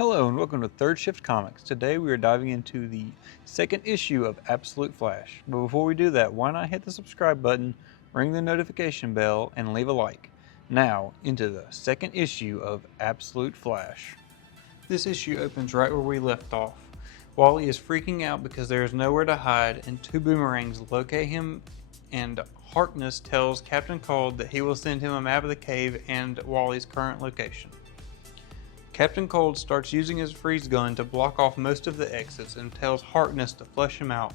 Hello and welcome to Third Shift Comics. Today we are diving into the second issue of Absolute Flash. But before we do that, why not hit the subscribe button, ring the notification bell, and leave a like. Now, into the second issue of Absolute Flash. This issue opens right where we left off. Wally is freaking out because there is nowhere to hide, and two boomerangs locate him, and Harkness tells Captain Cold that he will send him a map of the cave and Wally's current location. Captain Cold starts using his freeze gun to block off most of the exits and tells Harkness to flush him out.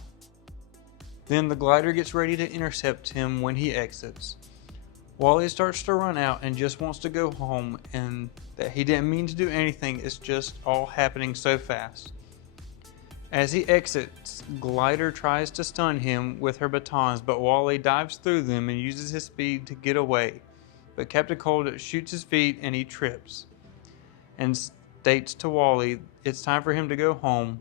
Then the glider gets ready to intercept him when he exits. Wally starts to run out and just wants to go home, and that he didn't mean to do anything, it's just all happening so fast. As he exits, Glider tries to stun him with her batons, but Wally dives through them and uses his speed to get away. But Captain Cold shoots his feet and he trips, and states to Wally it's time for him to go home.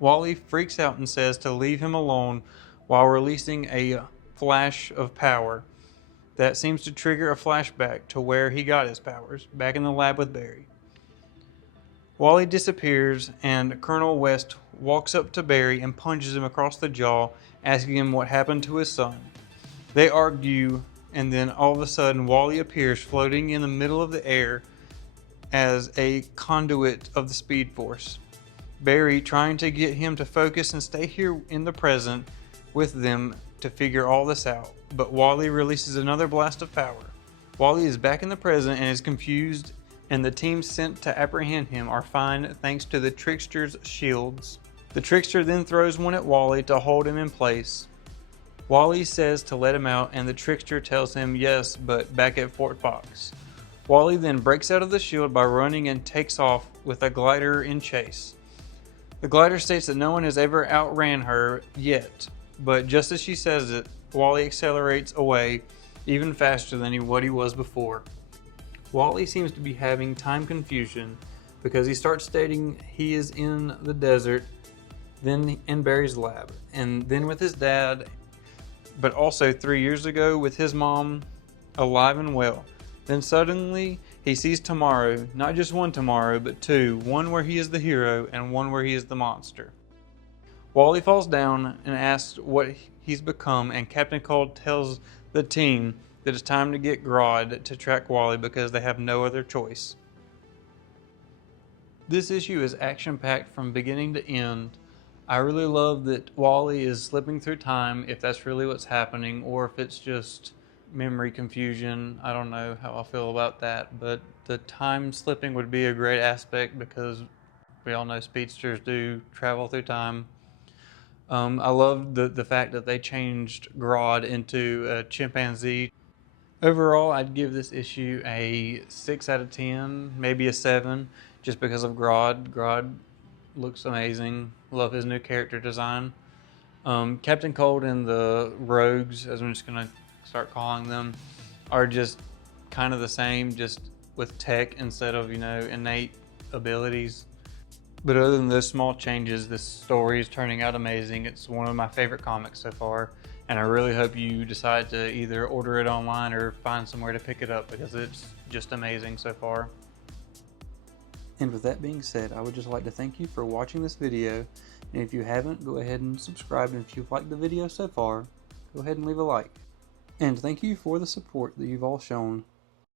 Wally freaks out and says to leave him alone while releasing a flash of power that seems to trigger a flashback to where he got his powers, back in the lab with Barry. Wally disappears and Colonel West walks up to Barry and punches him across the jaw, asking him what happened to his son. They argue, and then all of a sudden Wally appears floating in the middle of the air as a conduit of the Speed Force. Barry trying to get him to focus and stay here in the present with them to figure all this out, but Wally releases another blast of power. Wally is back in the present and is confused, and the team sent to apprehend him are fine thanks to the Trickster's shields. The Trickster then throws one at Wally to hold him in place. Wally says to let him out, and the Trickster tells him yes, but back at Fort Fox. Wally then breaks out of the shield by running and takes off with a glider in chase. The glider states that no one has ever outran her yet, but just as she says it, Wally accelerates away even faster than what he was before. Wally seems to be having time confusion because he starts stating he is in the desert, then in Barry's lab, and then with his dad, but also 3 years ago with his mom, alive and well. Then suddenly, he sees tomorrow, not just one tomorrow, but two, one where he is the hero and one where he is the monster. Wally falls down and asks what he's become, and Captain Cold tells the team that it's time to get Grodd to track Wally because they have no other choice. This issue is action-packed from beginning to end. I really love that Wally is slipping through time, if that's really what's happening, or if it's just memory confusion. I don't know how I feel about that, but the time slipping would be a great aspect because we all know speedsters do travel through time. I love the fact that they changed Grodd into a chimpanzee. Overall, I'd give this issue a 6 out of 10, maybe a 7, just because of Grodd. Grodd looks amazing. Love his new character design. Captain Cold and the Rogues, as I'm just going to start calling them, are just kind of the same, just with tech instead of, innate abilities. But other than those small changes, this story is turning out amazing. It's one of my favorite comics so far, and I really hope you decide to either order it online or find somewhere to pick it up because it's just amazing so far. And with that being said, I would just like to thank you for watching this video, and if you haven't, go ahead and subscribe, and if you've liked the video so far, go ahead and leave a like. And thank you for the support that you've all shown